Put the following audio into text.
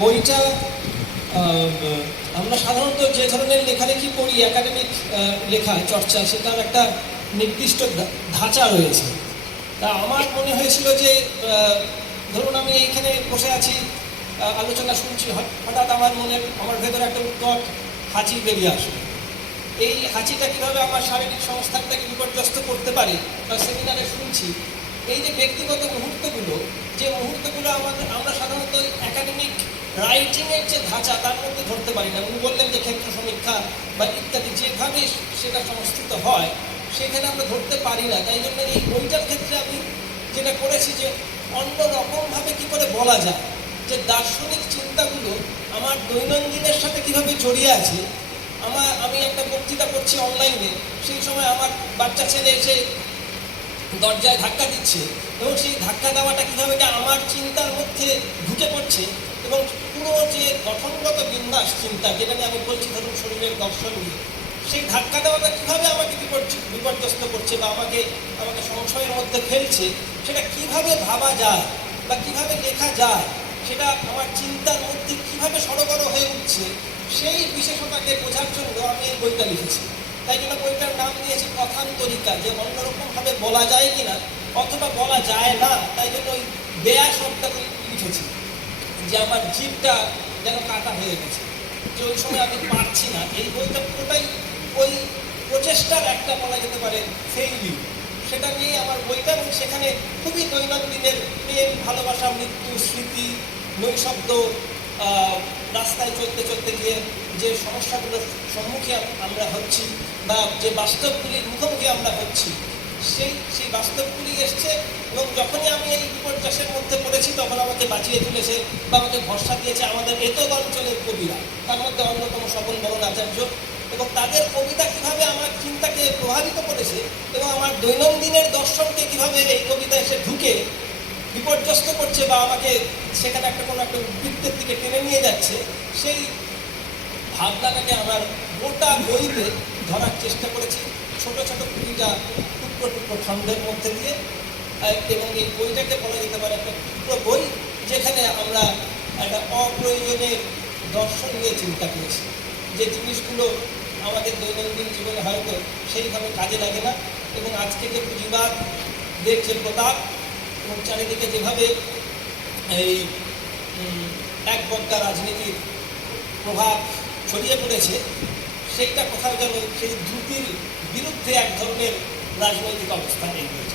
বইটা আমরা সাধারণত যে ধরনের লেখালেখি করি একাডেমিক লেখা চর্চা সেটার একটা নির্দিষ্ট ধাঁচা রয়েছে। তা আমার মনে হয়েছিল যে ধরুন আমি এইখানে বসে আছি আলোচনা শুনছি হঠাৎ- আমার মনে আমার ভেতরে একটা উৎকট হাঁচি বেরিয়ে আসলো। এই হাঁচিটা কীভাবে আমার শারীরিক সংস্থানটাকে বিপর্যস্ত করতে পারে, বা সেমিনারে শুনছি, এই যে ব্যক্তিগত মুহূর্তগুলো যে মুহূর্তগুলো আমাদের আমরা সাধারণত একাডেমিক রাইটিংয়ের যে ধাঁচা, তার মধ্যে ধরতে পারি না। উনি বললেন যে ক্ষেত্র সমীক্ষা বা ইত্যাদি যেভাবে সেটা সংস্কৃত হয়, সেখানে আমরা ধরতে পারি না। তাই জন্য এই বইটার ক্ষেত্রে আমি যেটা করেছি যে অন্য রকমভাবে কী করে বলা যায়, যে দার্শনিক চিন্তাগুলো আমার দৈনন্দিনের সাথে কীভাবে জড়িয়ে আছে, আমার, আমি একটা বক্তৃতা করছি অনলাইনে, সেই সময় আমার বাচ্চা ছেলে এসে দরজায় ধাক্কা দিচ্ছে, এবং সেই ধাক্কা দেওয়াটা কীভাবে এটা আমার চিন্তার মধ্যে ঢুকে পড়ছে গঠনগত বিন্যাস, চিন্তা, যেটা নিয়ে আমি বলছি ধরুন শরীরের দর্শন নিয়ে, সেই ধাক্কা দেওয়াটা কীভাবে আমাকে বিপর্য- বিপর্যস্ত করছে বা আমাকে আমাকে সংশয়ের মধ্যে ফেলছে, সেটা কীভাবে ভাবা যায় বা কীভাবে লেখা যায়, সেটা আমার চিন্তার মধ্যে কীভাবে সরগর হয়ে উঠছে, সেই বিশেষতাকে বোঝার জন্য আমি এই বইটা লিখেছি। তাই জন্য বইটার নাম দিয়েছি কথান্তরিকা, যে অন্যরকমভাবে বলা যায় কিনা, অথবা বলা যায় না, তাই জন্য ওই বেয়া শব্দটা লিখেছি। যে আমার জীবটা যেন কাটা হয়ে গেছে। যে ওই সময় আমি পারছি না। এই বইটা পুরোটাই ওই প্রচেষ্টার একটা বলা যেতে পারে ফেইলিউ সেটা নিয়ে আমার বইটা এবং সেখানে খুবই দৈনন্দিনের প্রেম, ভালোবাসা, মৃত্যু, স্মৃতি, নৈশব্দ রাস্তায় চলতে চলতে গিয়ে যে সমস্যাগুলোর সম্মুখে আমরা হচ্ছি বা যে বাস্তবগুলির মুখোমুখি আমরা হচ্ছি, সেই সেই বাস্তবগুলি এসছে এবং যখনই আমি এই বিপর্যয়ের মধ্যে পড়েছি তখন আমাকে বাঁচিয়ে তুলেছে বা আমাকে ভরসা দিয়েছে আমাদের এতদ অঞ্চলের কবিরা। তার মধ্যে অন্যতম সফল বরণ আচার্য এবং তাদের কবিতা কীভাবে আমার চিন্তাকে প্রভাবিত করেছে এবং আমার দৈনন্দিনের দর্শনকে কীভাবে এই কবিতা এসে ঢুকে বিপর্যস্ত করছে বা আমাকে সেখানে একটা কোনো একটা উদ্বৃত্তের দিকে টেনে নিয়ে যাচ্ছে, সেই ভাবনাটাকে আমার গোটা বইতে ধরার চেষ্টা করেছি। ছোট ছোট কুড়িটা টুকরো টুকরো খণ্ডের মধ্যে দিয়ে এবং এই বইটাকে বলা যেতে পারে একটা টুকরো বই যেখানে আমরা একটা অপ্রয়োজনীয় দর্শন নিয়ে চিন্তা করেছি। যে জিনিসগুলো আমাদের দৈনন্দিন জীবনে হয়তো সেইভাবে কাজে লাগে না এবং আজকে যে পুঁজিবাদ দেখছে প্রতাপ এবং চারিদিকে যেভাবে এই এক বক্তা রাজনীতির প্রভাব ছড়িয়ে পড়েছে, সেইটা কোথাও যেন সেই দ্রুতির বিরুদ্ধে এক ধরনের রাজনৈতিক অবস্থা ধন্যবাদ